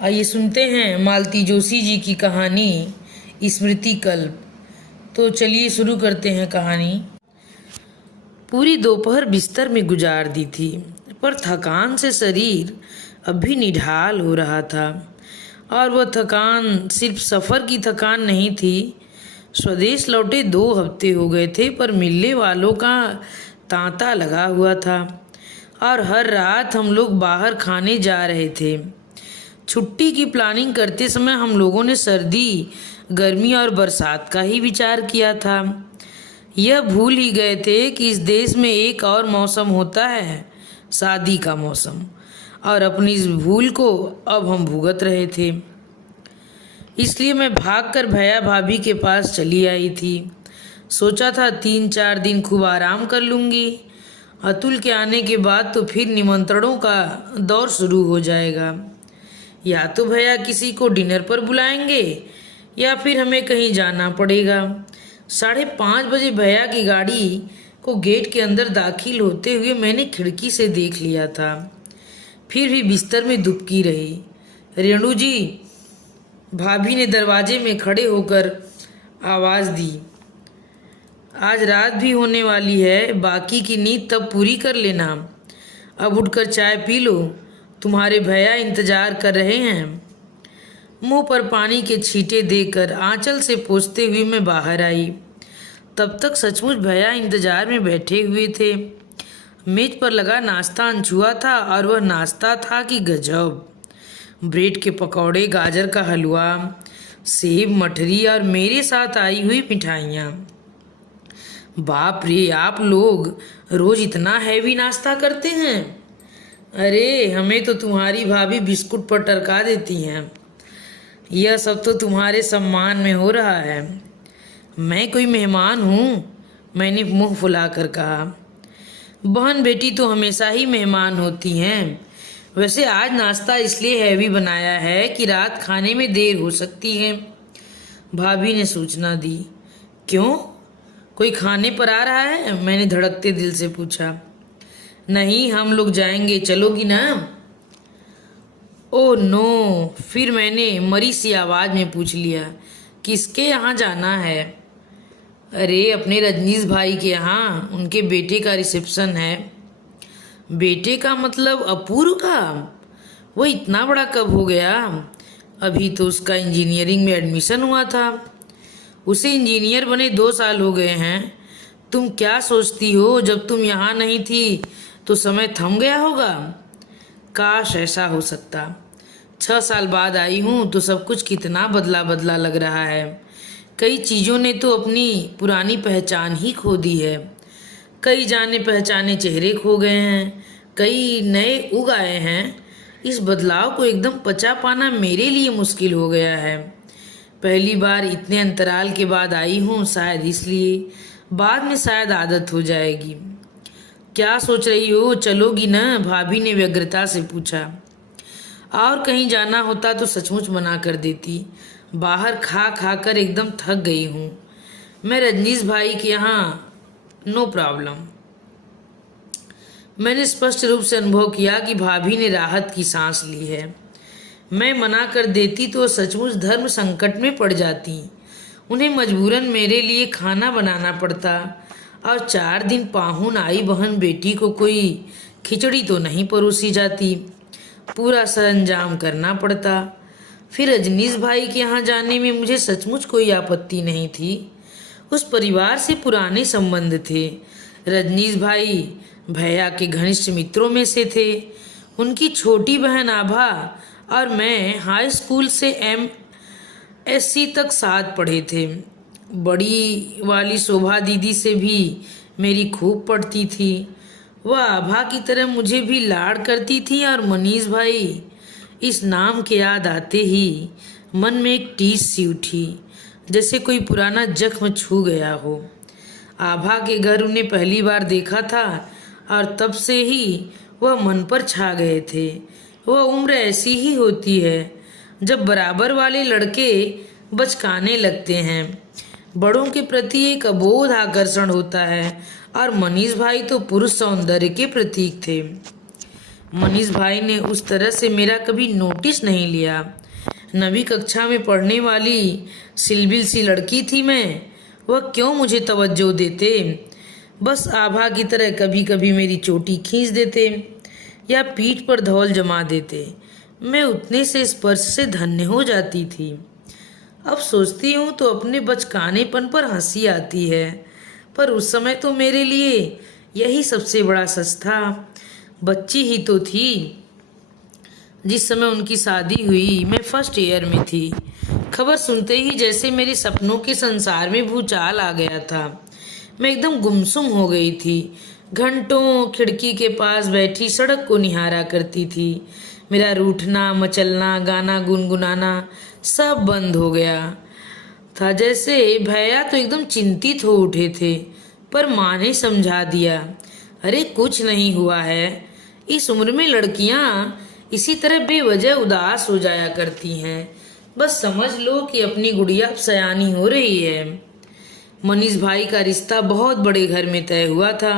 आइए सुनते हैं मालती जोशी जी की कहानी स्मृति कल्प। तो चलिए शुरू करते हैं कहानी। पूरी दोपहर बिस्तर में गुजार दी थी, पर थकान से शरीर अभी निढाल हो रहा था। और वह थकान सिर्फ सफ़र की थकान नहीं थी। स्वदेश लौटे 2 हफ्ते हो गए थे, पर मिलने वालों का तांता लगा हुआ था और हर रात हम लोग बाहर खाने जा रहे थे। छुट्टी की प्लानिंग करते समय हम लोगों ने सर्दी, गर्मी और बरसात का ही विचार किया था। यह भूल ही गए थे कि इस देश में एक और मौसम होता है, शादी का मौसम। और अपनी इस भूल को अब हम भुगत रहे थे। इसलिए मैं भागकर भैया भाभी के पास चली आई थी। सोचा था 3-4 दिन खूब आराम कर लूँगी। अतुल के आने के बाद तो फिर निमंत्रणों का दौर शुरू हो जाएगा। या तो भैया किसी को डिनर पर बुलाएंगे या फिर हमें कहीं जाना पड़ेगा। 5:30 बजे भैया की गाड़ी को गेट के अंदर दाखिल होते हुए मैंने खिड़की से देख लिया था। फिर भी बिस्तर में दुबकी रही। रेणु जी, भाभी ने दरवाजे में खड़े होकर आवाज़ दी। आज रात भी होने वाली है, बाकी की नींद तब पूरी कर लेना। अब उठकर चाय पी लो, तुम्हारे भैया इंतजार कर रहे हैं। मुंह पर पानी के छींटे देकर आंचल से पोंछते हुए मैं बाहर आई। तब तक सचमुच भैया इंतजार में बैठे हुए थे। मेज पर लगा नाश्ता अनछुआ था, और वह नाश्ता था कि गजब। ब्रेड के पकौड़े, गाजर का हलवा, सेब, मठरी और मेरे साथ आई हुई मिठाइयाँ। बाप रे, आप लोग रोज इतना हैवी नाश्ता करते हैं? अरे, हमें तो तुम्हारी भाभी बिस्कुट पर टरका देती हैं। यह सब तो तुम्हारे सम्मान में हो रहा है। मैं कोई मेहमान हूँ? मैंने मुंह फुलाकर कहा। बहन बेटी तो हमेशा ही मेहमान होती हैं। वैसे आज नाश्ता इसलिए हैवी बनाया है कि रात खाने में देर हो सकती है, भाभी ने सूचना दी। क्यों, कोई खाने पर आ रहा है? मैंने धड़कते दिल से पूछा। नहीं, हम लोग जाएंगे, चलोगी ना? ओह नो, फिर मैंने मरी सी आवाज़ में पूछ लिया, किसके यहाँ जाना है? अरे, अपने रजनीश भाई के यहाँ, उनके बेटे का रिसेप्शन है। बेटे का मतलब अपूर्व का? वो इतना बड़ा कब हो गया? अभी तो उसका इंजीनियरिंग में एडमिशन हुआ था। उसे इंजीनियर बने 2 साल हो गए हैं। तुम क्या सोचती हो, जब तुम यहाँ नहीं थी तो समय थम गया होगा? काश ऐसा हो सकता। 6 साल बाद आई हूँ तो सब कुछ कितना बदला बदला लग रहा है। कई चीज़ों ने तो अपनी पुरानी पहचान ही खो दी है। कई जाने पहचाने चेहरे खो गए हैं, कई नए उग आए हैं। इस बदलाव को एकदम पचा पाना मेरे लिए मुश्किल हो गया है। पहली बार इतने अंतराल के बाद आई हूँ, शायद इसलिए। बाद में शायद आदत हो जाएगी। क्या सोच रही हो, चलोगी ना? भाभी ने व्यग्रता से पूछा। और कहीं जाना होता तो सचमुच मना कर देती। बाहर खा खा कर एकदम थक गई हूँ। मैं रजनीश भाई के यहाँ, नो प्रॉब्लम। मैंने स्पष्ट रूप से अनुभव किया कि भाभी ने राहत की सांस ली है। मैं मना कर देती तो सचमुच धर्म संकट में पड़ जाती। उन्हें मजबूरन मेरे लिए खाना बनाना पड़ता, और 4 दिन पाहुन आई बहन बेटी को कोई खिचड़ी तो नहीं परोसी जाती, पूरा सरंजाम करना पड़ता। फिर रजनीश भाई के यहाँ जाने में मुझे सचमुच कोई आपत्ति नहीं थी। उस परिवार से पुराने संबंध थे। रजनीश भाई भैया के घनिष्ठ मित्रों में से थे। उनकी छोटी बहन आभा और मैं हाई स्कूल से MSc तक साथ पढ़े थे। बड़ी वाली शोभा दीदी से भी मेरी खूब पड़ती थी। वह आभा की तरह मुझे भी लाड़ करती थी, और मनीष भाई, इस नाम के याद आते ही मन में एक टीस सी उठी, जैसे कोई पुराना जख्म छू गया हो। आभा के घर उन्हें पहली बार देखा था, और तब से ही वह मन पर छा गए थे। वह उम्र ऐसी ही होती है जब बराबर वाले लड़के बचकाने लगते हैं। बड़ों के प्रति एक अबोध आकर्षण होता है, और मनीष भाई तो पुरुष सौंदर्य के प्रतीक थे। मनीष भाई ने उस तरह से मेरा कभी नोटिस नहीं लिया। नवीं कक्षा में पढ़ने वाली सिलबिल सी लड़की थी मैं, वह क्यों मुझे तवज्जो देते। बस आभा की तरह कभी कभी मेरी चोटी खींच देते या पीठ पर धौल जमा देते। मैं उतने से स्पर्श से धन्य हो जाती थी। अब सोचती हूँ तो अपने बचकानेपन पर हंसी आती है, पर उस समय तो मेरे लिए यही सबसे बड़ा सच था। बच्ची ही तो थी। जिस समय उनकी शादी हुई मैं फर्स्ट ईयर में थी। खबर सुनते ही जैसे मेरे सपनों के संसार में भूचाल आ गया था। मैं एकदम गुमसुम हो गई थी। घंटों खिड़की के पास बैठी सड़क को निहारा करती थी। मेरा रूठना, मचलना, गाना गुनगुनाना सब बंद हो गया था। जैसे भैया तो एकदम चिंतित हो उठे थे, पर माँ ने समझा दिया, अरे कुछ नहीं हुआ है। इस उम्र में लड़कियां इसी तरह बेवजह उदास हो जाया करती हैं। बस समझ लो कि अपनी गुड़िया अब सयानी हो रही है। मनीष भाई का रिश्ता बहुत बड़े घर में तय हुआ था।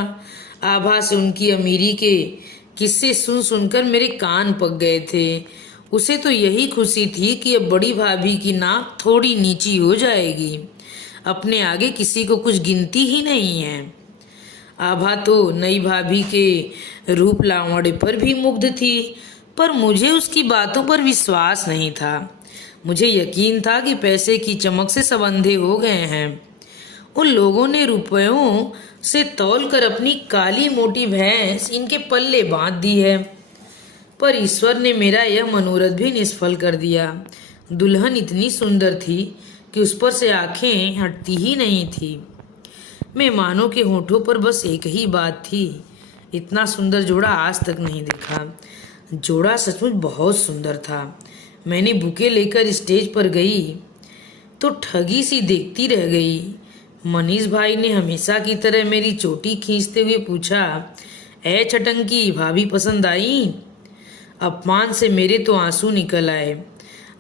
आभा से उनकी अमीरी के किस्से सुन सुनकर मेरे कान पक गए थे। उसे तो यही खुशी थी कि अब बड़ी भाभी की नाक थोड़ी नीची हो जाएगी। अपने आगे किसी को कुछ गिनती ही नहीं है। आभा तो नई भाभी के रूप लावण्य पर भी मुग्ध थी, पर मुझे उसकी बातों पर विश्वास नहीं था। मुझे यकीन था कि पैसे की चमक से सब अंधे हो गए हैं। उन लोगों ने रुपयों से तौल कर अपनी काली मोटी भैंस इनके पल्ले बांध दी है, पर ईश्वर ने मेरा यह मनोरथ भी निष्फल कर दिया। दुल्हन इतनी सुंदर थी कि उस पर से आंखें हटती ही नहीं थी। मेहमानों के होठों पर बस एक ही बात थी, इतना सुंदर जोड़ा आज तक नहीं देखा। जोड़ा सचमुच बहुत सुंदर था। मैंने बुके लेकर स्टेज पर गई तो ठगी सी देखती रह गई। मनीष भाई ने हमेशा की तरह मेरी चोटी खींचते हुए पूछा, ए छटंकी, भाभी पसंद आई? अपमान से मेरे तो आंसू निकल आए।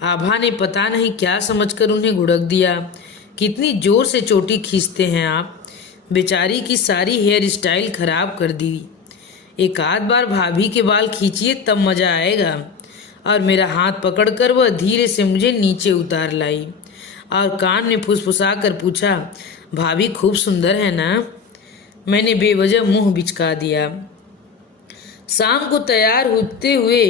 आभा ने पता नहीं क्या समझकर उन्हें घुड़क दिया, कितनी जोर से चोटी खींचते हैं आप। बेचारी की सारी हेयर स्टाइल खराब कर दी। एक आध बार भाभी के बाल खींचिए तब मजा आएगा। और मेरा हाथ पकड़कर वह धीरे से मुझे नीचे उतार लाई और कान में फुसफुसा कर पूछा, भाभी खूब सुंदर है ना? मैंने बेवजह मुंह बिचका दिया। शाम को तैयार होते हुए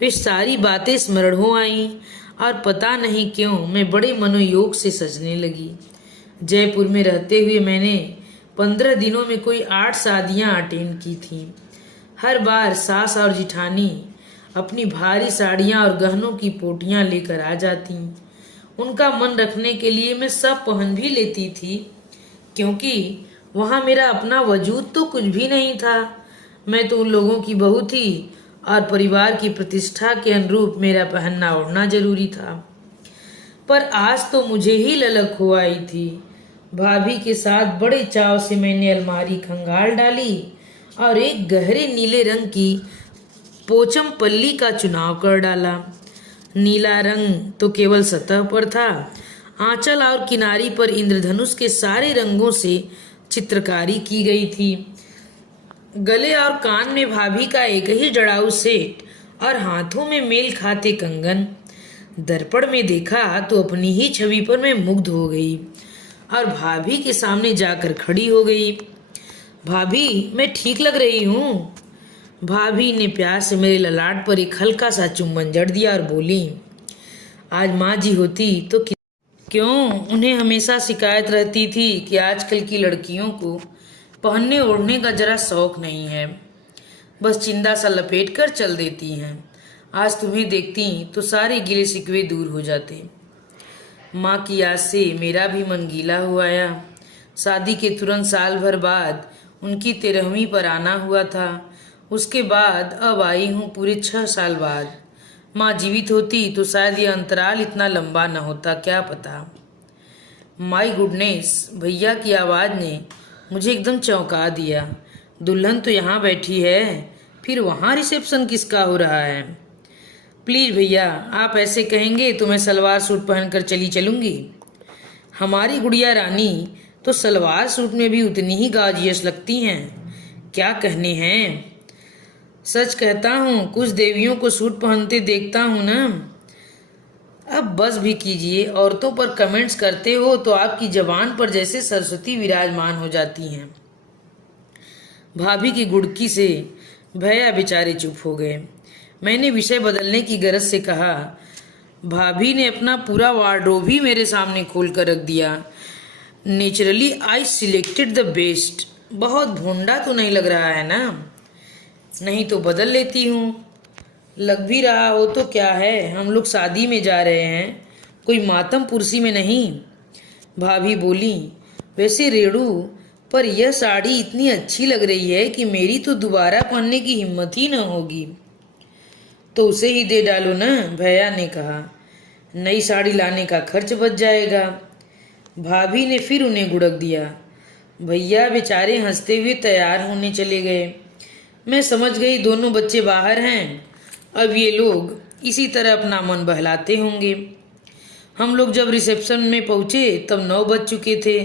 वे सारी बातें स्मरण हो आईं और पता नहीं क्यों मैं बड़े मनोयोग से सजने लगी। जयपुर में रहते हुए मैंने 15 दिनों में कोई 8 शादियां अटेंड की थीं। हर बार सास और जिठानी अपनी भारी साड़ियां और गहनों की पोटियां लेकर आ जाती। उनका मन रखने के लिए मैं सब पहन भी लेती थी, क्योंकि वहां मेरा अपना वजूद तो कुछ भी नहीं था। मैं तो उन लोगों की बहू थी और परिवार की प्रतिष्ठा के अनुरूप मेरा पहनना ओढ़ना जरूरी था। पर आज तो मुझे ही ललक हो आई थी। भाभी के साथ बड़े चाव से मैंने अलमारी खंगाल डाली और एक गहरे नीले रंग की पोचम पल्ली का चुनाव कर डाला। नीला रंग तो केवल सतह पर था, आंचल और किनारी पर इंद्रधनुष के सारे रंगों से चित्रकारी की गई थी। गले और कान में भाभी का एक ही जड़ाऊ सेट और हाथों में मेल खाते कंगन। दर्पण में देखा तो अपनी ही छवि पर मैं मुग्ध हो गई और भाभी के सामने जाकर खड़ी हो गई। भाभी, मैं ठीक लग रही हूँ? भाभी ने प्यार से मेरे ललाट पर एक हल्का सा चुम्बन जड़ दिया और बोली, आज माँ जी होती तो क्यों? उन्हें हमेशा शिकायत रहती थी कि आजकल की लड़कियों को पहनने ओढ़ने का जरा शौक नहीं है, बस चिंदा सा लपेट कर चल देती हैं। आज तुम्हें देखती तो सारे गिले शिकवे दूर हो जाते। माँ की याद से मेरा भी मन गीला हो आया। शादी के तुरंत साल भर बाद उनकी 13वीं पर आना हुआ था। उसके बाद अब आई हूँ पूरे 6 साल बाद। माँ जीवित होती तो शायद यह अंतराल इतना लंबा न होता, क्या पता। माय गुडनेस, भैया की आवाज़ ने मुझे एकदम चौंका दिया। दुल्हन तो यहाँ बैठी है, फिर वहाँ रिसेप्शन किसका हो रहा है? प्लीज़ भैया, आप ऐसे कहेंगे तो मैं सलवार सूट पहनकर चली चलूँगी। हमारी गुड़िया रानी तो सलवार सूट में भी उतनी ही गाजियस लगती हैं। क्या कहने हैं? सच कहता हूँ, कुछ देवियों को सूट पहनते देखता हूँ ना। अब बस भी कीजिए, औरतों पर कमेंट्स करते हो तो आपकी जबान पर जैसे सरस्वती विराजमान हो जाती हैं। भाभी की गुड़की से भैया बेचारे चुप हो गए। मैंने विषय बदलने की गरज से कहा, भाभी ने अपना पूरा वार्डरोब ही मेरे सामने खोल कर रख दिया। Naturally I selected the best. बहुत भोंडा तो नहीं लग रहा है ना? नहीं तो बदल लेती हूँ। लग भी रहा हो तो क्या है, हम लोग शादी में जा रहे हैं, कोई मातम पुरसी में नहीं। भाभी बोली, वैसे रेड़ू, पर यह साड़ी इतनी अच्छी लग रही है कि मेरी तो दोबारा पहनने की हिम्मत ही न होगी। तो उसे ही दे डालो ना, भैया ने कहा। नई साड़ी लाने का खर्च बच जाएगा। भाभी ने फिर उन्हें गुड़क दिया। भैया बेचारे हंसते हुए तैयार होने चले गए। मैं समझ गई दोनों बच्चे बाहर हैं, अब ये लोग इसी तरह अपना मन बहलाते होंगे। हम लोग जब रिसेप्शन में पहुंचे तब 9 बज चुके थे,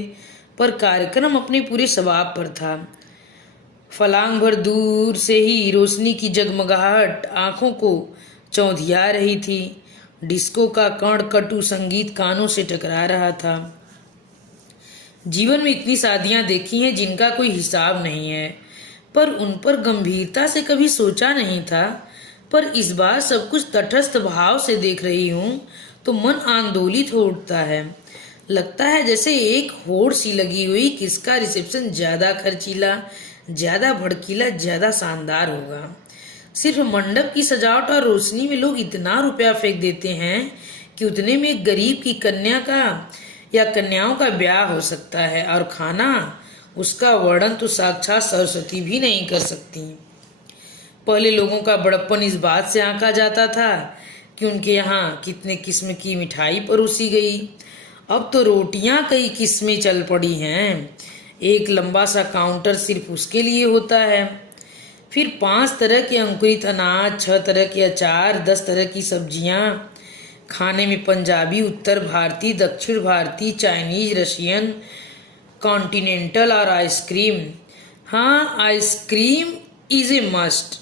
पर कार्यक्रम अपने पूरे शबाब पर था। फलांग भर दूर से ही रोशनी की जगमगाहट आंखों को चौंधिया रही थी। डिस्को का कण कटु संगीत कानों से टकरा रहा था। जीवन में इतनी शादियां देखी हैं जिनका कोई हिसाब नहीं है, पर उन पर गंभीरता से कभी सोचा नहीं था। पर इस बार सब कुछ तटस्थ भाव से देख रही हूँ तो मन आंदोलित हो उठता है। लगता है जैसे एक होड़ सी लगी हुई, किसका रिसेप्शन ज्यादा खर्चीला, ज्यादा भड़कीला, ज्यादा शानदार होगा। सिर्फ मंडप की सजावट और रोशनी में लोग इतना रुपया फेंक देते हैं कि उतने में एक गरीब की कन्या का या कन्याओं का ब्याह हो सकता है, और खाना, उसका वर्णन तो साक्षात सरस्वती भी नहीं कर सकती। पहले लोगों का बड़प्पन इस बात से आंका जाता था कि उनके यहाँ कितने किस्म की मिठाई परोसी गई। अब तो रोटियां कई किस्में चल पड़ी हैं। एक लंबा सा काउंटर सिर्फ उसके लिए होता है। फिर 5 तरह के अंकुरित अनाज, 6 तरह के अचार, 10 तरह की सब्जियां। खाने में पंजाबी, उत्तर भारतीय, दक्षिण भारतीय, चाइनीज, रशियन, कॉन्टिनेंटल और आइसक्रीम। हाँ, आइसक्रीम इज ए मस्ट।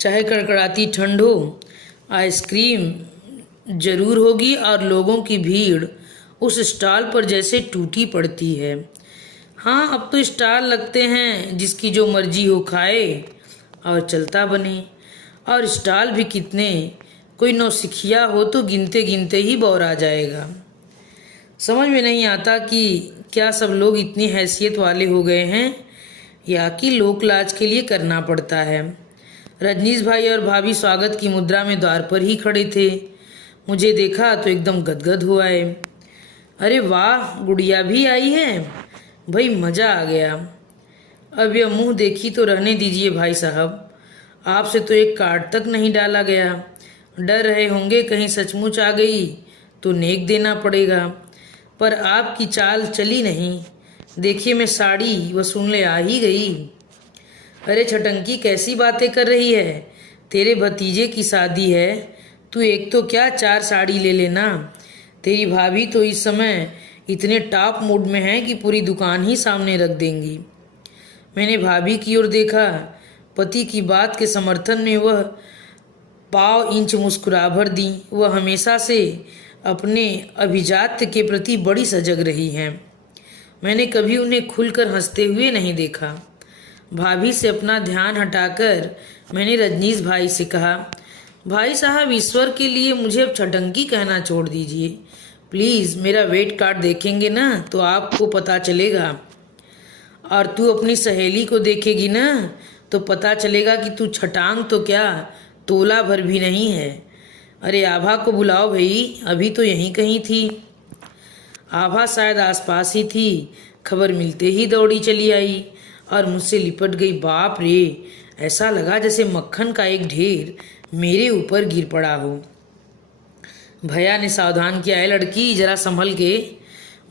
चाहे कड़कड़ाती ठंड हो, आइसक्रीम जरूर होगी। और लोगों की भीड़ उस स्टॉल पर जैसे टूटी पड़ती है। हाँ, अब तो स्टॉल लगते हैं जिसकी जो मर्जी हो खाए और चलता बने। और स्टॉल भी कितने, कोई नौसिखिया हो तो गिनते गिनते ही बौरा जाएगा। समझ में नहीं आता कि क्या सब लोग इतनी हैसियत वाले हो गए हैं या कि लोक लाज के लिए करना पड़ता है। रजनीश भाई और भाभी स्वागत की मुद्रा में द्वार पर ही खड़े थे। मुझे देखा तो एकदम गदगद हो आए। अरे वाह, गुड़िया भी आई है, भाई मज़ा आ गया। अब यह मुंह देखी तो रहने दीजिए भाई साहब, आपसे तो एक कार्ड तक नहीं डाला गया। डर रहे होंगे कहीं सचमुच आ गई तो नेक देना पड़ेगा, पर आपकी चाल चली नहीं। देखिए मैं साड़ी वसूलने आ ही गई। अरे छटंकी, कैसी बातें कर रही है? तेरे भतीजे की शादी है, तू एक तो क्या 4 साड़ी ले लेना। तेरी भाभी तो इस समय इतने टॉप मूड में है कि पूरी दुकान ही सामने रख देंगी। मैंने भाभी की ओर देखा। पति की बात के समर्थन में वह पाव इंच मुस्कुरा भर दी। वह हमेशा से अपने अभिजात्य के प्रति बड़ी सजग रही हैं। मैंने कभी उन्हें खुलकर हंसते हुए नहीं देखा। भाभी से अपना ध्यान हटाकर मैंने रजनीश भाई से कहा, भाई साहब, ईश्वर के लिए मुझे अब छटंकी कहना छोड़ दीजिए प्लीज़। मेरा वेट कार्ड देखेंगे ना तो आपको पता चलेगा, और तू अपनी सहेली को देखेगी ना तो पता चलेगा कि तू छटांग तो क्या, तोला भर भी नहीं है। अरे आभा को बुलाओ भाई, अभी तो यहीं कहीं थी। आभा शायद आसपास ही थी। खबर मिलते ही दौड़ी चली आई और मुझसे लिपट गई। बाप रे, ऐसा लगा जैसे मक्खन का एक ढेर मेरे ऊपर गिर पड़ा हो। भैया ने सावधान किया, है लड़की, जरा संभल के।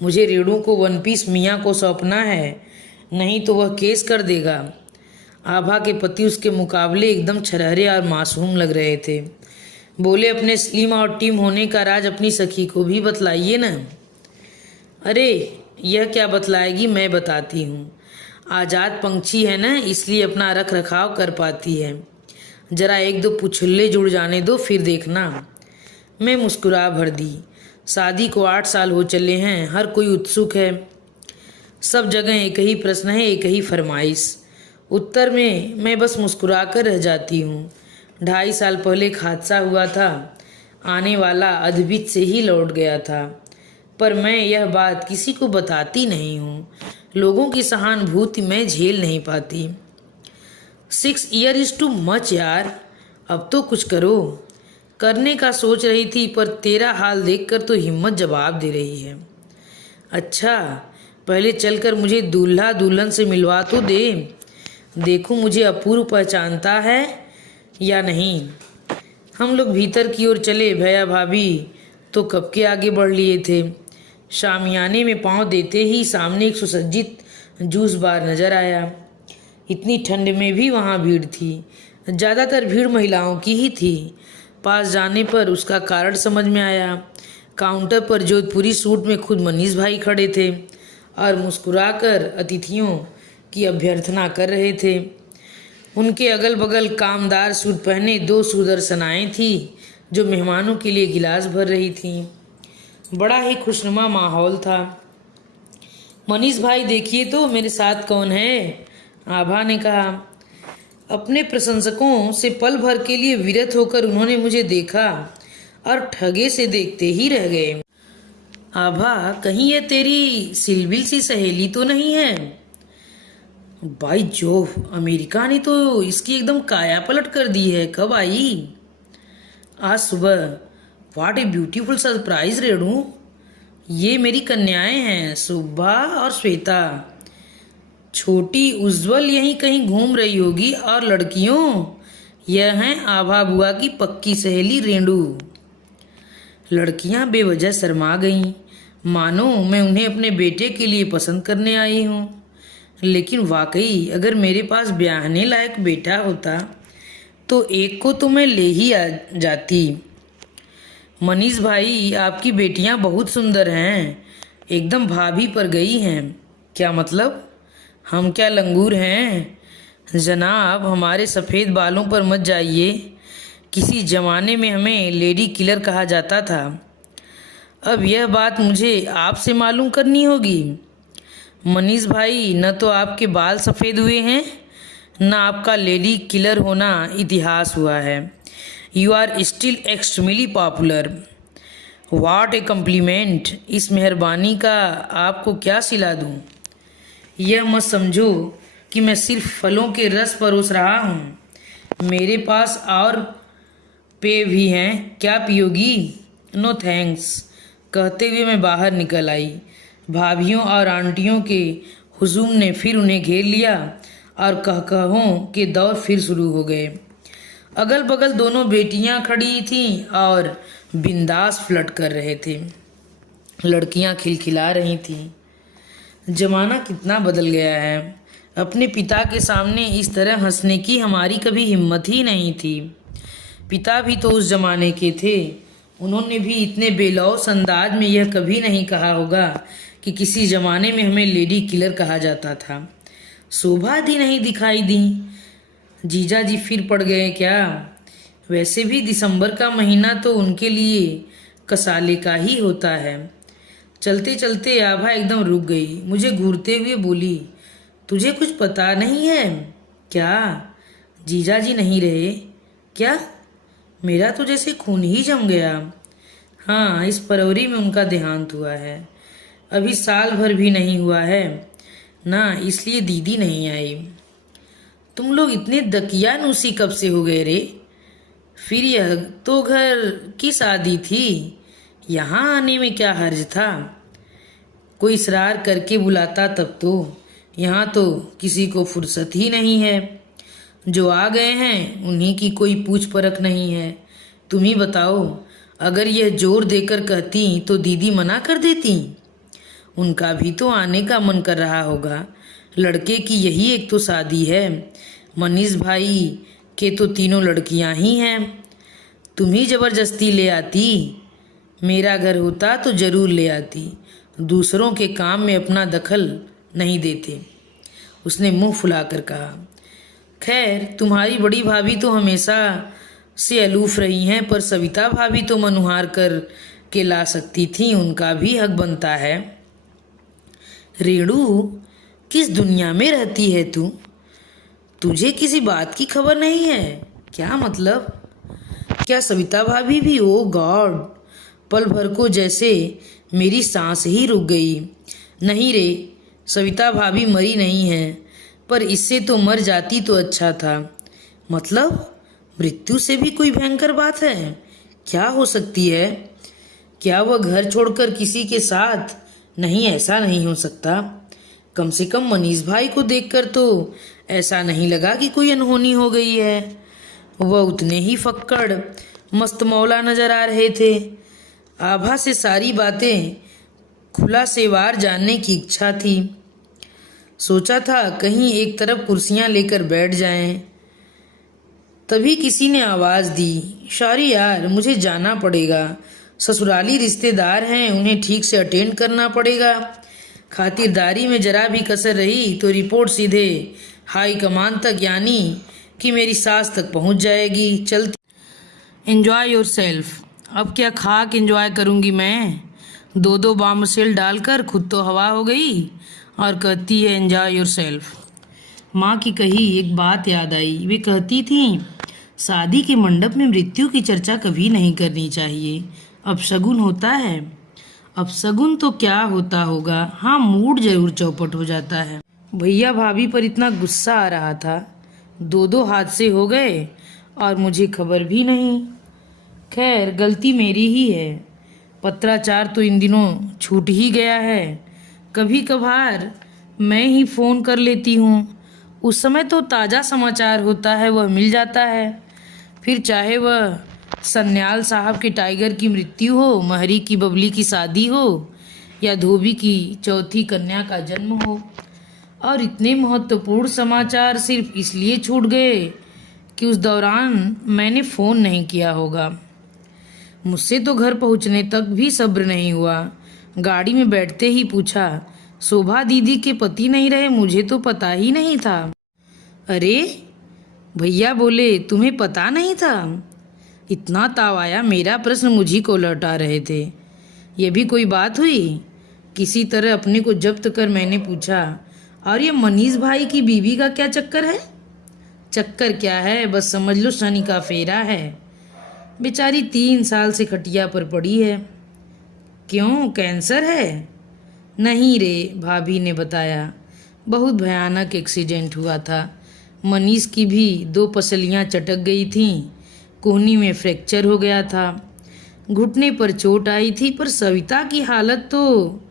मुझे रेड़ू को 1 पीस मियाँ को सौंपना है, नहीं तो वह केस कर देगा। आभा के पति उसके मुकाबले एकदम छरहरे और मासूम लग रहे थे। बोले, अपने स्लिम और टीम होने का राज अपनी सखी को भी बतलाइए ना। अरे यह क्या बतलाएगी, मैं बताती हूँ। आज़ाद पंछी है ना, इसलिए अपना रख रखाव कर पाती है। जरा एक दो पुछल्ले जुड़ जाने दो फिर देखना। मैं मुस्कुरा भर दी। शादी को 8 साल हो चले हैं, हर कोई उत्सुक है। सब जगह एक ही प्रश्न है, एक ही फरमाइश। उत्तर में मैं बस मुस्कुरा कर रह जाती हूँ। 2.5 साल पहले एक हादसा हुआ था। आने वाला अद्भित से ही लौट गया था, पर मैं यह बात किसी को बताती नहीं हूँ। लोगों की सहानुभूति मैं झेल नहीं पाती। 6 ईयर इज़ टू मच यार, अब तो कुछ करो। करने का सोच रही थी, पर तेरा हाल देखकर तो हिम्मत जवाब दे रही है। अच्छा, पहले चलकर मुझे दूल्हा दुल्हन से मिलवा तो दे, देखूं मुझे अपूर्व पहचानता है या नहीं। हम लोग भीतर की ओर चले। भैया भाभी तो कब के आगे बढ़ लिए थे। शामियाने में पांव देते ही सामने एक सुसज्जित जूस बार नजर आया। इतनी ठंड में भी वहाँ भीड़ थी। ज़्यादातर भीड़ महिलाओं की ही थी। पास जाने पर उसका कारण समझ में आया। काउंटर पर जोधपुरी सूट में खुद मनीष भाई खड़े थे और मुस्कुराकर अतिथियों की अभ्यर्थना कर रहे थे। उनके अगल बगल कामदार सूट पहने 2 सुदर्शनाएं थी जो मेहमानों के लिए गिलास भर रही थीं। बड़ा ही खुशनुमा माहौल था। मनीष भाई देखिए तो मेरे साथ कौन है, आभा ने कहा। अपने प्रशंसकों से पल भर के लिए विरत होकर उन्होंने मुझे देखा और ठगे से देखते ही रह गए। आभा, कहीं ये तेरी सिलबिल सी सहेली तो नहीं है? भाई जो अमेरिका ने तो इसकी एकदम काया पलट कर दी है। कब आई? आज सुबह। What a beautiful surprise Renu. ये मेरी कन्याएं हैं, सुभा और श्वेता। छोटी उज्जवल यहीं कहीं घूम रही होगी। और लड़कियों, यह हैं आभा बुआ की पक्की सहेली रेणु। लड़कियां बेवजह शर्मा गईं, मानो मैं उन्हें अपने बेटे के लिए पसंद करने आई हूँ। लेकिन वाकई अगर मेरे पास ब्याहने लायक बेटा होता तो एक को तो मैं ले ही आ जाती। मनीष भाई, आपकी बेटियां बहुत सुंदर हैं, एकदम भाभी पर गई हैं। क्या मतलब? हम क्या लंगूर हैं? जनाब, हमारे सफ़ेद बालों पर मत जाइए। किसी ज़माने में हमें लेडी किलर कहा जाता था। अब यह बात मुझे आपसे मालूम करनी होगी। मनीष भाई, न तो आपके बाल सफ़ेद हुए हैं, न आपका लेडी किलर होना इतिहास हुआ है। You are still extremely popular. What a compliment. इस मेहरबानी का आपको क्या सिला दूँ? यह मत समझो कि मैं सिर्फ फलों के रस परोस रहा हूँ। मेरे पास और पेय भी हैं, क्या पियोगी? नो थैंक्स, कहते हुए मैं बाहर निकल आई। भाभियों और आंटियों के हुजूम ने फिर उन्हें घेर लिया और कहकहों के दौर फिर शुरू हो गए। अगल बगल दोनों बेटियां खड़ी थीं और बिंदास फ्लर्ट कर रहे थे। लड़कियां खिलखिला रही थीं। जमाना कितना बदल गया है। अपने पिता के सामने इस तरह हंसने की हमारी कभी हिम्मत ही नहीं थी। पिता भी तो उस जमाने के थे। उन्होंने भी इतने बेलौस अंदाज में यह कभी नहीं कहा होगा कि किसी जमाने में हमें लेडी किलर कहा जाता था। शोभा दी नहीं दिखाई दी। जीजा जी फिर पड़ गए क्या? वैसे भी दिसंबर का महीना तो उनके लिए कसाले का ही होता है। चलते चलते आभा एकदम रुक गई। मुझे घूरते हुए बोली, तुझे कुछ पता नहीं है क्या? जीजा जी नहीं रहे क्या? मेरा तो जैसे खून ही जम गया। हाँ, इस फरवरी में उनका देहांत हुआ है। अभी साल भर भी नहीं हुआ है ना, इसलिए दीदी नहीं आई। तुम लोग इतने दकियानूसी कब से हो गए रे? फिर यह तो घर की शादी थी, यहाँ आने में क्या हर्ज था? कोई इसरार करके बुलाता तब तो। यहाँ तो किसी को फुर्सत ही नहीं है। जो आ गए हैं उन्हीं की कोई पूछ परख नहीं है। तुम ही बताओ, अगर यह जोर देकर कहती तो दीदी मना कर देती? उनका भी तो आने का मन कर रहा होगा। लड़के की यही एक तो शादी है। मनीष भाई के तो तीनों लड़कियां ही हैं। तुम ही जबरदस्ती ले आती। मेरा घर होता तो जरूर ले आती। दूसरों के काम में अपना दखल नहीं देते। उसने मुंह फुलाकर कहा। खैर, तुम्हारी बड़ी भाभी तो हमेशा से अलूफ रही हैं, पर सविता भाभी तो मन उहार कर के ला सकती थी, उनका भी हक बनता है। रेणु, किस दुनिया में रहती है तू? तुझे किसी बात की खबर नहीं है क्या? मतलब क्या सविता भाभी भी? ओ गॉड! पल भर को जैसे मेरी सांस ही रुक गई। नहीं रे, सविता भाभी मरी नहीं है, पर इससे तो मर जाती तो अच्छा था। मतलब मृत्यु से भी कोई भयंकर बात है? क्या हो सकती है? क्या वह घर छोड़कर किसी के साथ? नहीं, ऐसा नहीं हो सकता। कम से कम मनीष भाई को देखकर तो ऐसा नहीं लगा कि कोई अनहोनी हो गई है। वह उतने ही फक्कड़ मस्त मौला नजर आ रहे थे। आभा से सारी बातें खुला सेवार जानने की इच्छा थी। सोचा था कहीं एक तरफ कुर्सियां लेकर बैठ जाएं। तभी किसी ने आवाज़ दी, सॉरी यार, मुझे जाना पड़ेगा। ससुराली रिश्तेदार हैं, उन्हें ठीक से अटेंड करना पड़ेगा। खातिरदारी में जरा भी कसर रही तो रिपोर्ट सीधे हाई कमान तक, यानी कि मेरी सास तक पहुंच जाएगी। चलती। Enjoy your self. अब क्या खाक एंजॉय करूंगी मैं? दो बामसेल डालकर खुद तो हवा हो गई और कहती है एंजॉय योर सेल्फ। माँ की कही एक बात याद आई। वे कहती थीं शादी के मंडप में मृत्यु की चर्चा कभी नहीं करनी चाहिए। अपशगुन होता है। अपशगुन तो क्या होता होगा, हाँ मूड जरूर चौपट हो जाता है। भैया भाभी पर इतना गुस्सा आ रहा था, दो हादसे हो गए और मुझे खबर भी नहीं। खैर, गलती मेरी ही है। पत्राचार तो इन दिनों छूट ही गया है। कभी कभार मैं ही फ़ोन कर लेती हूँ, उस समय तो ताज़ा समाचार होता है, वह मिल जाता है। फिर चाहे वह सन्याल साहब के टाइगर की मृत्यु हो, महरी की बबली की शादी हो या धोबी की चौथी कन्या का जन्म हो। और इतने महत्वपूर्ण समाचार सिर्फ इसलिए छूट गए कि उस दौरान मैंने फ़ोन नहीं किया होगा। मुझसे तो घर पहुंचने तक भी सब्र नहीं हुआ। गाड़ी में बैठते ही पूछा, शोभा दीदी के पति नहीं रहे? मुझे तो पता ही नहीं था। अरे भैया बोले, तुम्हें पता नहीं था? इतना ताव आया, मेरा प्रश्न मुझी को लौटा रहे थे। यह भी कोई बात हुई? किसी तरह अपने को जब्त कर मैंने पूछा, और ये मनीष भाई की बीवी का क्या चक्कर है? चक्कर क्या है, बस समझ लो शनि का फेरा है। बेचारी 3 साल से खटिया पर पड़ी है। क्यों, कैंसर है? नहीं रे, भाभी ने बताया, बहुत भयानक एक्सीडेंट हुआ था। मनीष की भी 2 पसलियां चटक गई थीं, कोहनी में फ्रैक्चर हो गया था, घुटने पर चोट आई थी, पर सविता की हालत तो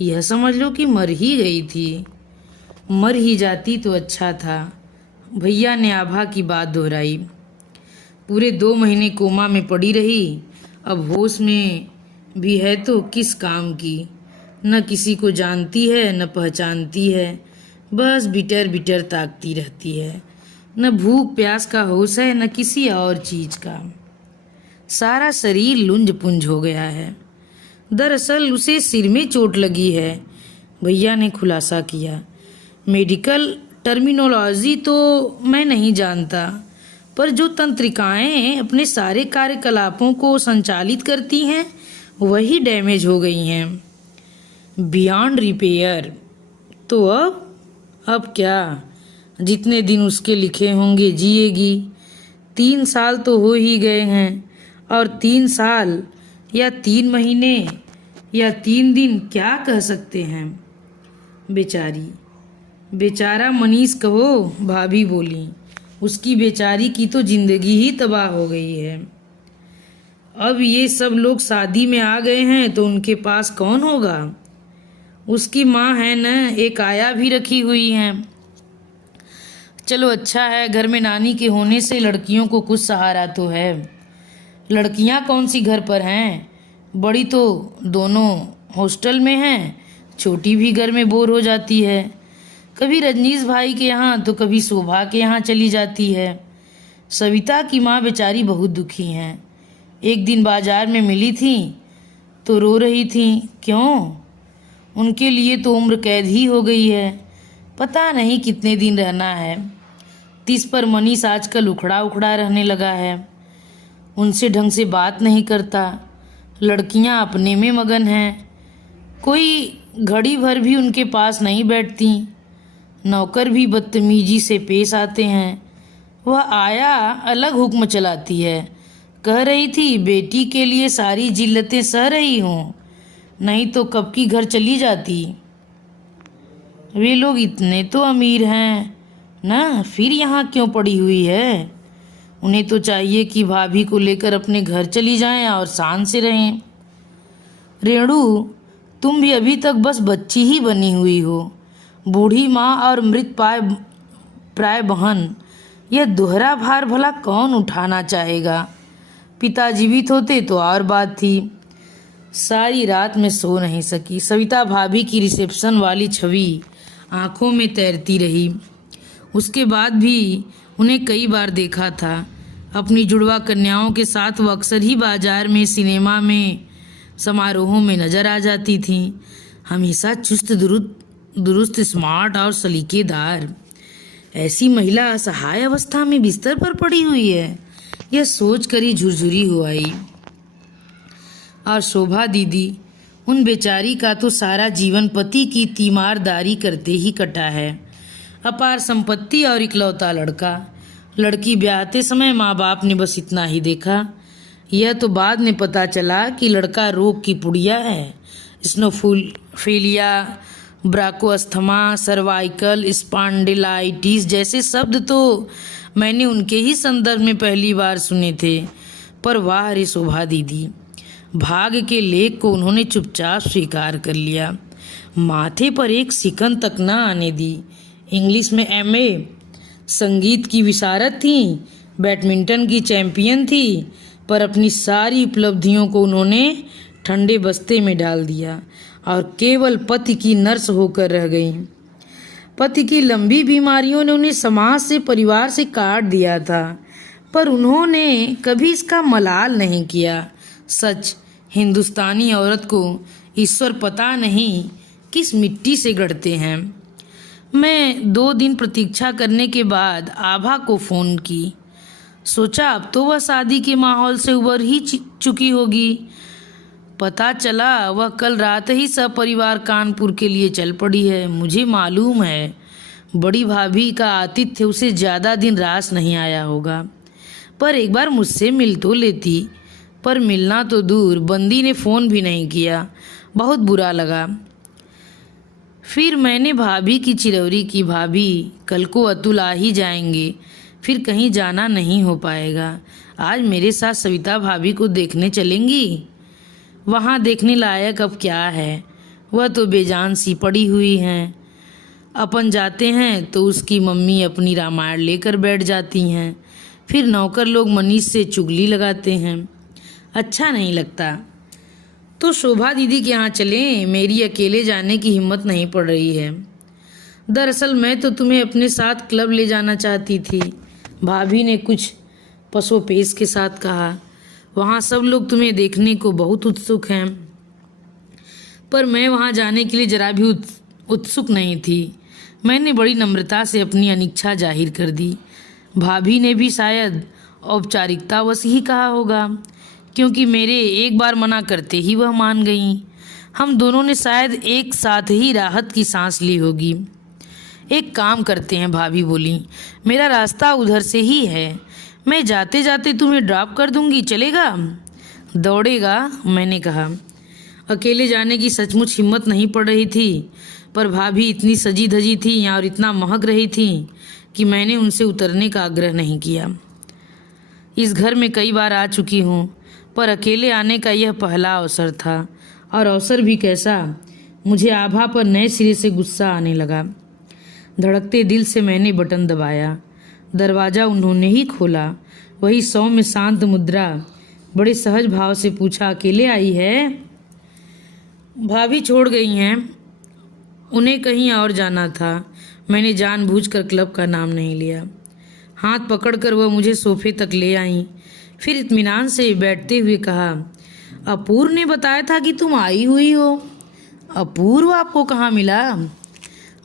यह समझ लो कि मर ही गई थी। मर ही जाती तो अच्छा था। भैया ने आभा की बात दोहराई। पूरे 2 महीने कोमा में पड़ी रही, अब होश में भी है तो किस काम की। न किसी को जानती है न पहचानती है, बस बिटर बिटर ताकती रहती है। न भूख प्यास का होश है न किसी और चीज का। सारा शरीर लुंज पुंज हो गया है। दरअसल उसे सिर में चोट लगी है, भैया ने खुलासा किया। मेडिकल टर्मिनोलॉजी तो मैं नहीं जानता, पर जो तंत्रिकाएं अपने सारे कार्यकलापों को संचालित करती हैं वही डैमेज हो गई हैं, बियॉन्ड रिपेयर। तो अब क्या? जितने दिन उसके लिखे होंगे जिएगी। 3 साल तो हो ही गए हैं, और 3 साल या 3 महीने या 3 दिन क्या कह सकते हैं। बेचारी, बेचारा मनीष कहो, भाभी बोली। उसकी बेचारी की तो जिंदगी ही तबाह हो गई है। अब ये सब लोग शादी में आ गए हैं तो उनके पास कौन होगा? उसकी माँ है न, एक आया भी रखी हुई है। चलो अच्छा है, घर में नानी के होने से लड़कियों को कुछ सहारा तो है। लड़कियां कौन सी घर पर हैं? बड़ी तो दोनों हॉस्टल में हैं, छोटी भी घर में बोर हो जाती है। कभी रजनीश भाई के यहाँ तो कभी शोभा के यहाँ चली जाती है। सविता की माँ बेचारी बहुत दुखी हैं। एक दिन बाजार में मिली थी तो रो रही थी। क्यों? उनके लिए तो उम्र कैद ही हो गई है, पता नहीं कितने दिन रहना है। तिस पर मनीष आजकल उखड़ा उखड़ा रहने लगा है। उनसे ढंग से बात नहीं करता, लड़कियां अपने में मगन हैं, कोई घड़ी भर भी उनके पास नहीं बैठती। नौकर भी बदतमीजी से पेश आते हैं। वह आया अलग हुक्म चलाती है, कह रही थी बेटी के लिए सारी जिल्लतें सह रही हूँ, नहीं तो कब की घर चली जाती। वे लोग इतने तो अमीर हैं ना, फिर यहाँ क्यों पड़ी हुई है। उन्हें तो चाहिए कि भाभी को लेकर अपने घर चली जाएं और शान से रहें। रेणु, तुम भी अभी तक बस बच्ची ही बनी हुई हो। बूढ़ी माँ और मृत प्राय बहन, यह दोहरा भार भला कौन उठाना चाहेगा। पिता जीवित होते तो और बात थी। सारी रात में सो नहीं सकी। सविता भाभी की रिसेप्शन वाली छवि आंखों में तैरती रही। उसके बाद भी उन्हें कई बार देखा था। अपनी जुड़वा कन्याओं के साथ वो अक्सर ही बाजार में, सिनेमा में, समारोहों में नजर आ जाती थीं। हमेशा चुस्त दुरुस्त, स्मार्ट और सलीकेदार। ऐसी महिला असहाय अवस्था में बिस्तर पर पड़ी हुई है, यह सोच कर ही झुरझुरी हो आई। और शोभा दीदी, उन बेचारी का तो सारा जीवन पति की तीमारदारी करते ही कटा है। अपार संपत्ति और इकलौता लड़का। लड़की ब्याहते समय माँ बाप ने बस इतना ही देखा। यह तो बाद में पता चला कि लड़का रोग की पुड़िया है। स्नोफेलिया, ब्राकोअस्थमा, सर्वाइकल स्पॉन्डिलाइटिस जैसे शब्द तो मैंने उनके ही संदर्भ में पहली बार सुने थे। पर वाह रे शोभा दीदी, भाग्य के लेख को उन्होंने चुपचाप स्वीकार कर लिया। माथे पर एक सिकन तक न आने दी। इंग्लिश में एमए, संगीत की विशारद थी, बैडमिंटन की चैंपियन थी, पर अपनी सारी उपलब्धियों को उन्होंने ठंडे बस्ते में डाल दिया और केवल पति की नर्स होकर रह गई। पति की लंबी बीमारियों ने उन्हें समाज से, परिवार से काट दिया था, पर उन्होंने कभी इसका मलाल नहीं किया। सच, हिंदुस्तानी औरत को ईश्वर पता नहीं किस मिट्टी से गढ़ते हैं। मैं 2 दिन प्रतीक्षा करने के बाद आभा को फ़ोन की। सोचा अब तो वह शादी के माहौल से उबर ही चुकी होगी। पता चला वह कल रात ही सपरिवार कानपुर के लिए चल पड़ी है। मुझे मालूम है बड़ी भाभी का आतिथ्य उसे ज़्यादा दिन रास नहीं आया होगा, पर एक बार मुझसे मिल तो लेती। पर मिलना तो दूर, बंदी ने फ़ोन भी नहीं किया। बहुत बुरा लगा। फिर मैंने भाभी की चिरौरी की, भाभी कल को अतुल आ ही जाएंगे, फिर कहीं जाना नहीं हो पाएगा। आज मेरे साथ सविता भाभी को देखने चलेंगी। वहाँ देखने लायक अब क्या है, वह तो बेजान सी पड़ी हुई हैं। अपन जाते हैं तो उसकी मम्मी अपनी रामायण लेकर बैठ जाती हैं, फिर नौकर लोग मनीष से चुगली लगाते हैं। अच्छा नहीं लगता। तो शोभा दीदी के यहाँ चलें, मेरी अकेले जाने की हिम्मत नहीं पड़ रही है। दरअसल मैं तो तुम्हें अपने साथ क्लब ले जाना चाहती थी, भाभी ने कुछ पसोपेश के साथ कहा। वहाँ सब लोग तुम्हें देखने को बहुत उत्सुक हैं, पर मैं वहाँ जाने के लिए जरा भी उत्सुक नहीं थी। मैंने बड़ी नम्रता से अपनी अनिच्छा जाहिर कर दी। भाभी ने भी शायद औपचारिकतावश ही कहा होगा, क्योंकि मेरे एक बार मना करते ही वह मान गईं। हम दोनों ने शायद एक साथ ही राहत की सांस ली होगी। एक काम करते हैं, भाभी बोली, मेरा रास्ता उधर से ही है, मैं जाते जाते तुम्हें ड्रॉप कर दूंगी, चलेगा? दौड़ेगा, मैंने कहा। अकेले जाने की सचमुच हिम्मत नहीं पड़ रही थी, पर भाभी इतनी सजी धजी थी और इतना महक रही थी कि मैंने उनसे उतरने का आग्रह नहीं किया। इस घर में कई बार आ चुकी हूँ, पर अकेले आने का यह पहला अवसर था। और अवसर भी कैसा, मुझे आभा पर नए सिरे से गुस्सा आने लगा। धड़कते दिल से मैंने बटन दबाया। दरवाज़ा उन्होंने ही खोला। वही सौम्य शांत मुद्रा, बड़े सहज भाव से पूछा, अकेले आई है? भाभी छोड़ गई हैं, उन्हें कहीं और जाना था। मैंने जानबूझकर क्लब का नाम नहीं लिया। हाथ पकड़कर वह मुझे सोफे तक ले आई, फिर इत्मीनान से बैठते हुए कहा, अपूर्व ने बताया था कि तुम आई हुई हो। अपूर्व आपको कहाँ मिला?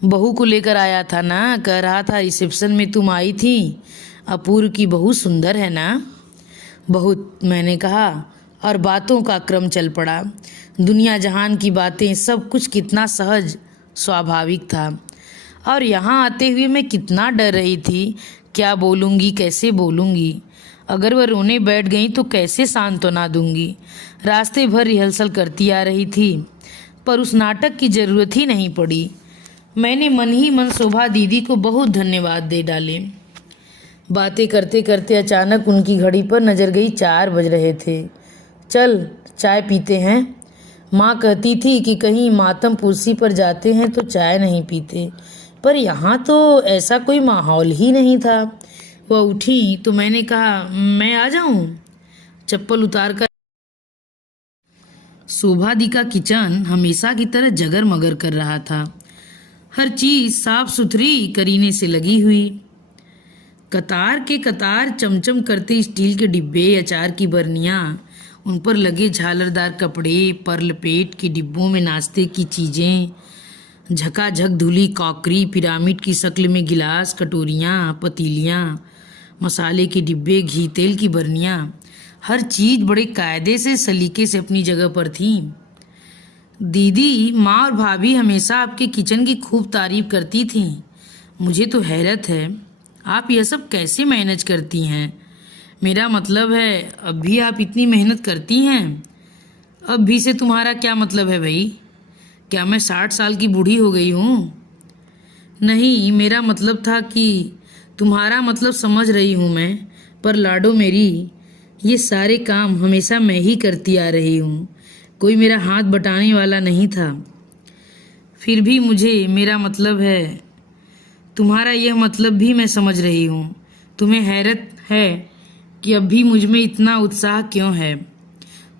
बहू को लेकर आया था ना, कह रहा था रिसेप्शन में तुम आई थी, अपूर्व की बहू सुंदर है ना। बहुत, मैंने कहा, और बातों का क्रम चल पड़ा। दुनिया जहान की बातें, सब कुछ कितना सहज स्वाभाविक था। और यहाँ आते हुए मैं कितना डर रही थी, क्या बोलूँगी, कैसे बोलूँगी। अगर वह रोने बैठ गई तो कैसे सांत्वना दूंगी। रास्ते भर रिहर्सल करती आ रही थी, पर उस नाटक की ज़रूरत ही नहीं पड़ी। मैंने मन ही मन शोभा दीदी को बहुत धन्यवाद दे डाले। बातें करते करते अचानक उनकी घड़ी पर नज़र गई, 4 बज रहे थे। चल चाय पीते हैं। माँ कहती थी कि कहीं मातम पुरसी पर जाते हैं तो चाय नहीं पीते, पर यहाँ तो ऐसा कोई माहौल ही नहीं था। वह उठी तो मैंने कहा, मैं आ जाऊं। चप्पल उतार कर शोभा दी का किचन हमेशा की तरह जगर मगर कर रहा था। हर चीज साफ सुथरी करीने से लगी हुई। कतार के कतार चमचम करते स्टील के डिब्बे, अचार की बरनियां, उन पर लगे झालरदार कपड़े, पर्ल पेट के डिब्बों में नाश्ते की चीज़ें, झकाझक धुली क्रॉकरी, पिरामिड की शक्ल में गिलास, कटोरियाँ, पतीलियाँ, मसाले के डिब्बे, घी तेल की बरनियाँ, हर चीज़ बड़े कायदे से सलीके से अपनी जगह पर थी। दीदी, माँ और भाभी हमेशा आपके किचन की खूब तारीफ करती थीं। मुझे तो हैरत है, आप यह सब कैसे मैनेज करती हैं। मेरा मतलब है, अब भी आप इतनी मेहनत करती हैं। अब भी से तुम्हारा क्या मतलब है भाई? क्या मैं 60 साल की बूढ़ी हो गई हूँ? नहीं, मेरा मतलब था कि तुम्हारा मतलब समझ रही हूँ मैं, पर लाडो मेरी, ये सारे काम हमेशा मैं ही करती आ रही हूँ, कोई मेरा हाथ बटाने वाला नहीं था। फिर भी मुझे, मेरा मतलब है, तुम्हारा यह मतलब भी मैं समझ रही हूँ। तुम्हें हैरत है कि अब भी मुझ में इतना उत्साह क्यों है।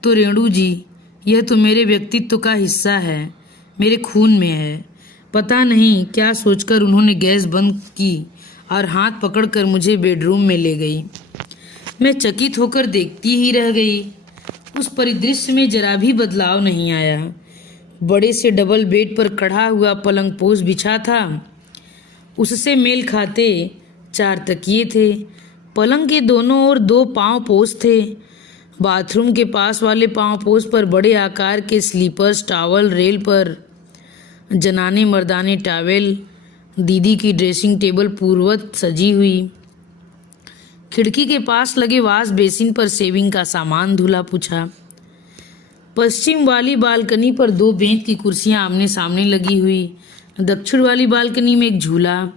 तो रेणु जी, यह तो मेरे व्यक्तित्व का हिस्सा है, मेरे खून में है। पता नहीं क्या सोचकर उन्होंने गैस बंद की और हाथ पकड़कर मुझे बेडरूम में ले गई। मैं चकित होकर देखती ही रह गई। उस परिदृश्य में जरा भी बदलाव नहीं आया। बड़े से डबल बेड पर कढ़ा हुआ पलंग पोष बिछा था, उससे मेल खाते 4 तकिए थे। पलंग के दोनों ओर 2 पांव पोष थे। बाथरूम के पास वाले पांव पोष पर बड़े आकार के स्लीपर्स, टावल, रेल पर जनाने मर्दाने टावेल, दीदी की ड्रेसिंग टेबल पूर्ववत सजी हुई। खिड़की के पास लगे वाश बेसिन पर सेविंग का सामान धुला पूछा। पश्चिम वाली बालकनी पर 2 बेंच की कुर्सियां आमने सामने लगी हुई। दक्षिण वाली बालकनी में एक झूला,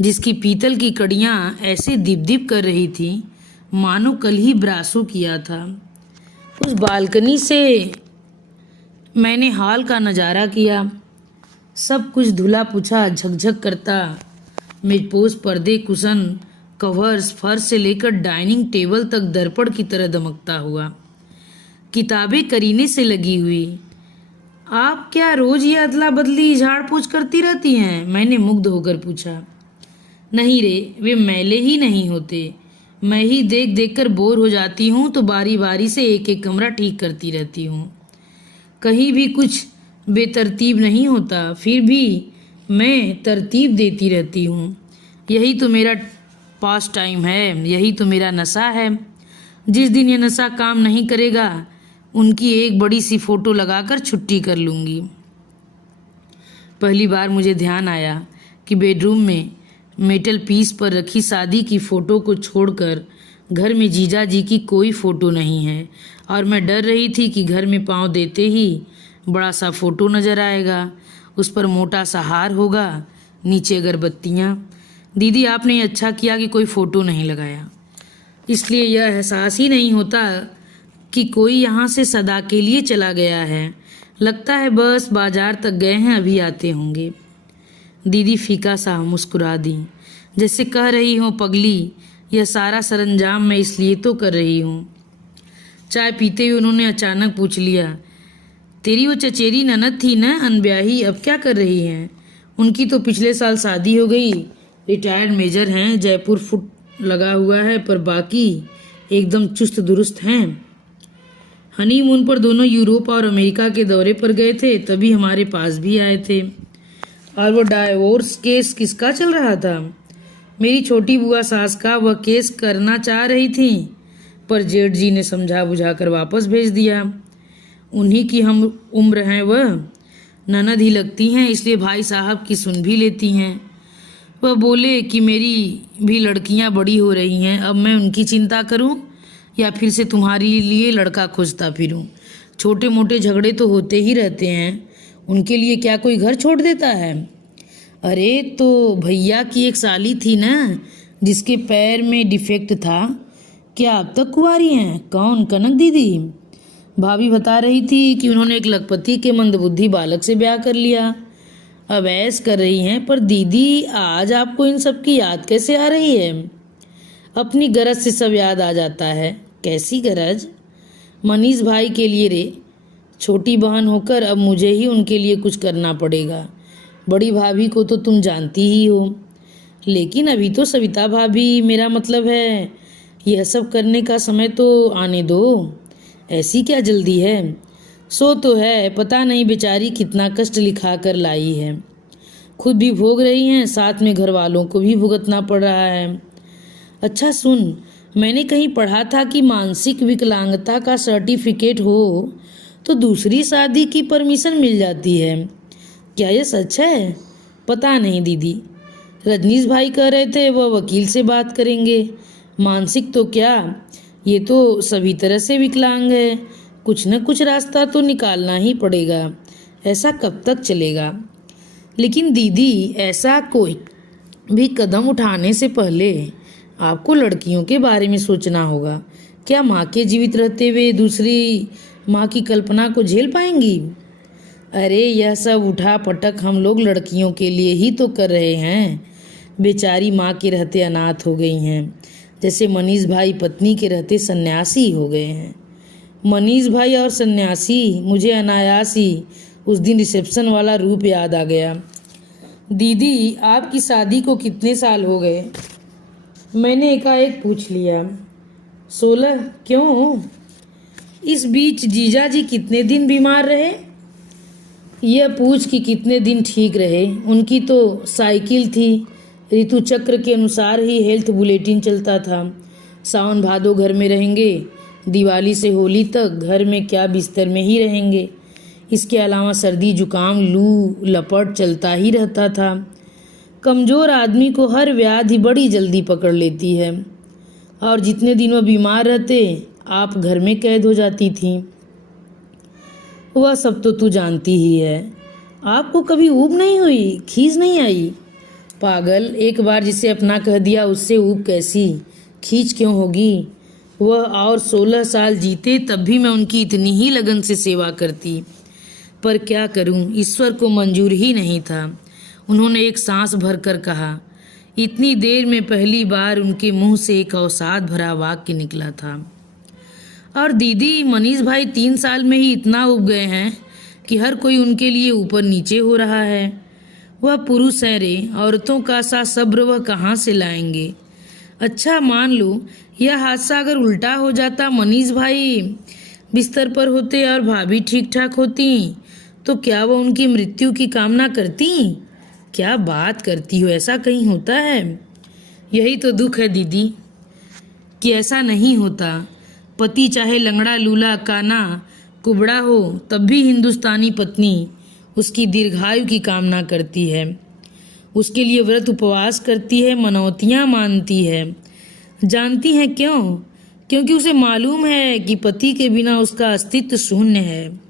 जिसकी पीतल की कड़ियां ऐसे दिप दिप कर रही थी मानो कल ही ब्रासो किया था। उस बालकनी से मैंने हॉल का नज़ारा किया। सब कुछ धुला पूछा झकझक करता, मेजपोश, पर्दे, कुशन, कवर्स, फर्श से लेकर डाइनिंग टेबल तक दर्पण की तरह दमकता हुआ। किताबें करीने से लगी हुई। आप क्या रोज ये अदला बदली झाड़ पोछ करती रहती हैं? मैंने मुग्ध होकर पूछा। नहीं रे, वे मैले ही नहीं होते। मैं ही देख देख कर बोर हो जाती हूँ तो बारी बारी से एक एक कमरा ठीक करती रहती हूँ। कहीं भी कुछ बेतरतीब नहीं होता, फिर भी मैं तरतीब देती रहती हूँ। यही तो मेरा पास टाइम है, यही तो मेरा नशा है। जिस दिन ये नशा काम नहीं करेगा, उनकी एक बड़ी सी फोटो लगाकर छुट्टी कर लूँगी। पहली बार मुझे ध्यान आया कि बेडरूम में मेटल पीस पर रखी शादी की फ़ोटो को छोड़कर घर में जीजा जी की कोई फ़ोटो नहीं है, और मैं डर रही थी कि घर में पाँव देते ही बड़ा सा फ़ोटो नज़र आएगा, उस पर मोटा सा हार होगा, नीचे अगरबत्तियाँ। दीदी, आपने अच्छा किया कि कोई फ़ोटो नहीं लगाया, इसलिए यह एहसास ही नहीं होता कि कोई यहाँ से सदा के लिए चला गया है। लगता है बस बाजार तक गए हैं, अभी आते होंगे। दीदी फीका सा मुस्कुरा दी, जैसे कह रही हो, पगली, यह सारा सरंजाम मैं इसलिए तो कर रही हूँ। चाय पीते हुए उन्होंने अचानक पूछ लिया, तेरी वो चचेरी ननद थी ना, अनब्याही, अब क्या कर रही हैं? उनकी तो पिछले साल शादी हो गई, रिटायर्ड मेजर हैं, जयपुर फुट लगा हुआ है, पर बाकी एकदम चुस्त दुरुस्त हैं। हनीमून पर दोनों यूरोप और अमेरिका के दौरे पर गए थे, तभी हमारे पास भी आए थे। और वो डाइवोर्स केस किसका चल रहा था? मेरी छोटी बुआ सास का वह केस करना चाह रही थी, पर जेठ जी ने समझा बुझाकर वापस भेज दिया। उन्हीं की हम उम्र हैं, वह ननद ही लगती हैं, इसलिए भाई साहब की सुन भी लेती हैं। वह बोले कि मेरी भी लड़कियां बड़ी हो रही हैं, अब मैं उनकी चिंता करूं या फिर से तुम्हारे लिए लड़का खोजता फिरूं? छोटे मोटे झगड़े तो होते ही रहते हैं, उनके लिए क्या कोई घर छोड़ देता है? अरे तो भैया की एक साली थी ना, जिसके पैर में डिफेक्ट था, क्या अब तक कुंवारी हैं? कौन? कनक दीदी। भाभी बता रही थी कि उन्होंने एक लखपति के मंदबुद्धि बालक से ब्याह कर लिया, अब ऐश कर रही हैं। पर दीदी, आज आपको इन सब की याद कैसे आ रही है? अपनी गरज से सब याद आ जाता है। कैसी गरज? मनीष भाई के लिए रे। छोटी बहन होकर अब मुझे ही उनके लिए कुछ करना पड़ेगा। बड़ी भाभी को तो तुम जानती ही हो, लेकिन अभी तो सविता भाभी, मेरा मतलब है यह सब करने का समय तो आने दो। ऐसी क्या जल्दी है? सो तो है, पता नहीं बेचारी कितना कष्ट लिखा कर लाई है, खुद भी भोग रही हैं, साथ में घर वालों को भी भुगतना पड़ रहा है। अच्छा सुन, मैंने कहीं पढ़ा था कि मानसिक विकलांगता का सर्टिफिकेट हो तो दूसरी शादी की परमिशन मिल जाती है। क्या यह सच है? पता नहीं दीदी, रजनीश भाई कह रहे थे वह वकील से बात करेंगे। मानसिक तो क्या, ये तो सभी तरह से विकलांग है, कुछ न कुछ रास्ता तो निकालना ही पड़ेगा। ऐसा कब तक चलेगा? लेकिन दीदी, ऐसा कोई भी कदम उठाने से पहले आपको लड़कियों के बारे में सोचना होगा। क्या माँ के जीवित रहते हुए दूसरी माँ की कल्पना को झेल पाएंगी? अरे यह सब उठा पटक हम लोग लड़कियों के लिए ही तो कर रहे हैं। बेचारी माँ के रहते अनाथ हो गई हैं, जैसे मनीष भाई पत्नी के रहते सन्यासी हो गए हैं। मनीष भाई और सन्यासी, मुझे अनायास ही उस दिन रिसेप्शन वाला रूप याद आ गया। दीदी, आपकी शादी को कितने साल हो गए? मैंने एकाएक पूछ लिया। 16। क्यों? इस बीच जीजा जी कितने दिन बीमार रहे? यह पूछ कि कितने दिन ठीक रहे। उनकी तो साइकिल थी, ऋतु चक्र के अनुसार ही हेल्थ बुलेटिन चलता था। सावन भादो घर में रहेंगे, दिवाली से होली तक घर में क्या बिस्तर में ही रहेंगे। इसके अलावा सर्दी जुकाम लू लपट चलता ही रहता था। कमज़ोर आदमी को हर व्याधि बड़ी जल्दी पकड़ लेती है, और जितने दिन वह बीमार रहते आप घर में कैद हो जाती थी। वह सब तो तू जानती ही है। आपको कभी ऊब नहीं हुई, खीज नहीं आई? पागल, एक बार जिसे अपना कह दिया उससे ऊब कैसी, खींच क्यों होगी? वह और 16 साल जीते तब भी मैं उनकी इतनी ही लगन से सेवा करती, पर क्या करूं, ईश्वर को मंजूर ही नहीं था। उन्होंने एक सांस भरकर कहा। इतनी देर में पहली बार उनके मुंह से एक अवसाद भरा वाक्य निकला था। और दीदी, मनीष भाई 3 साल में ही इतना उब गए हैं कि हर कोई उनके लिए ऊपर नीचे हो रहा है। वह पुरुष हैं रे, औरतों का सा सब्र वह कहाँ से लाएंगे? अच्छा मान लो यह हादसा अगर उल्टा हो जाता, मनीष भाई बिस्तर पर होते और भाभी ठीक ठाक होती, तो क्या वह उनकी मृत्यु की कामना करती? क्या बात करती हो, ऐसा कहीं होता है? यही तो दुख है दीदी कि ऐसा नहीं होता। पति चाहे लंगड़ा लूला काना कुबड़ा हो, तब भी हिंदुस्तानी पत्नी उसकी दीर्घायु की कामना करती है, उसके लिए व्रत उपवास करती है, मनौतियाँ मानती है। जानती हैं क्यों? क्योंकि उसे मालूम है कि पति के बिना उसका अस्तित्व शून्य है।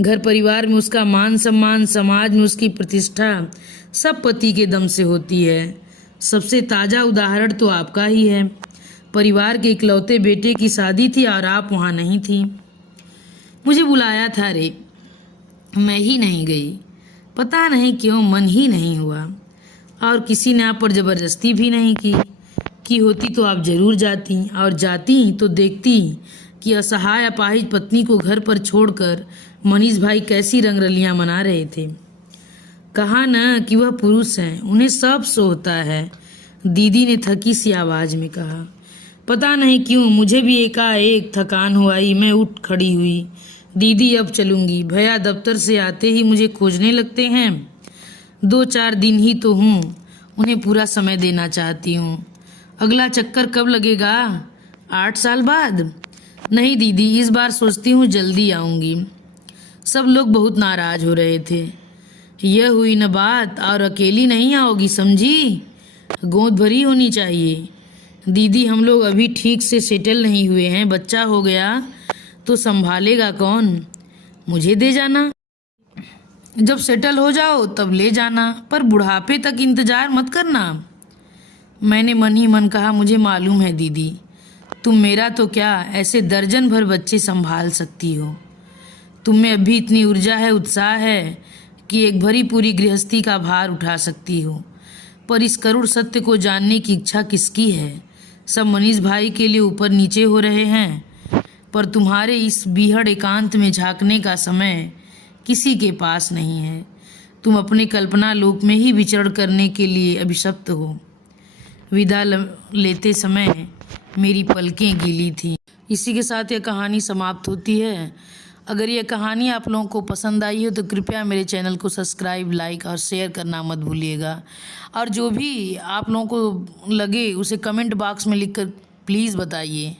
घर परिवार में उसका मान सम्मान, समाज में उसकी प्रतिष्ठा सब पति के दम से होती है। सबसे ताज़ा उदाहरण तो आपका ही है। परिवार के इकलौते बेटे की शादी थी और आप वहाँ नहीं थी। मुझे बुलाया था रे, मैं ही नहीं गई। पता नहीं क्यों, मन ही नहीं हुआ, और किसी ने आप पर ज़बरदस्ती भी नहीं की होती तो आप जरूर जाती, और जाती तो देखती कि असहाय अपाहिज पत्नी को घर पर छोड़कर मनीष भाई कैसी रंगरलियां मना रहे थे। कहा न कि वह पुरुष हैं, उन्हें सब सोहता है, दीदी ने थकी सी आवाज में कहा। पता नहीं क्यों मुझे भी एकाएक थकान हुई। मैं उठ खड़ी हुई। दीदी अब चलूंगी, भैया दफ्तर से आते ही मुझे खोजने लगते हैं। 2-4 दिन ही तो हूँ, उन्हें पूरा समय देना चाहती हूँ। अगला चक्कर कब लगेगा? 8 साल बाद? नहीं दीदी, इस बार सोचती हूँ जल्दी आऊँगी। सब लोग बहुत नाराज हो रहे थे। यह हुई न बात, और अकेली नहीं आओगी, समझी? गोद भरी होनी चाहिए। दीदी, हम लोग अभी ठीक से सेटल नहीं हुए हैं, बच्चा हो गया तो संभालेगा कौन? मुझे दे जाना, जब सेटल हो जाओ तब ले जाना, पर बुढ़ापे तक इंतजार मत करना। मैंने मन ही मन कहा, मुझे मालूम है दीदी, तुम मेरा तो क्या, ऐसे दर्जन भर बच्चे संभाल सकती हो। तुम में अभी इतनी ऊर्जा है, उत्साह है कि एक भरी पूरी गृहस्थी का भार उठा सकती हो। पर इस करुण सत्य को जानने की इच्छा किसकी है? सब मनीष भाई के लिए ऊपर नीचे हो रहे हैं, पर तुम्हारे इस बीहड़ एकांत में झांकने का समय किसी के पास नहीं है। तुम अपने कल्पना लोक में ही विचरण करने के लिए अभिशप्त हो। विदा लेते समय मेरी पलकें गीली थीं। इसी के साथ यह कहानी समाप्त होती है। अगर यह कहानी आप लोगों को पसंद आई हो तो कृपया मेरे चैनल को सब्सक्राइब, लाइक और शेयर करना मत भूलिएगा। और जो भी आप लोगों को लगे उसे कमेंट बॉक्स में लिखकर प्लीज़ बताइए।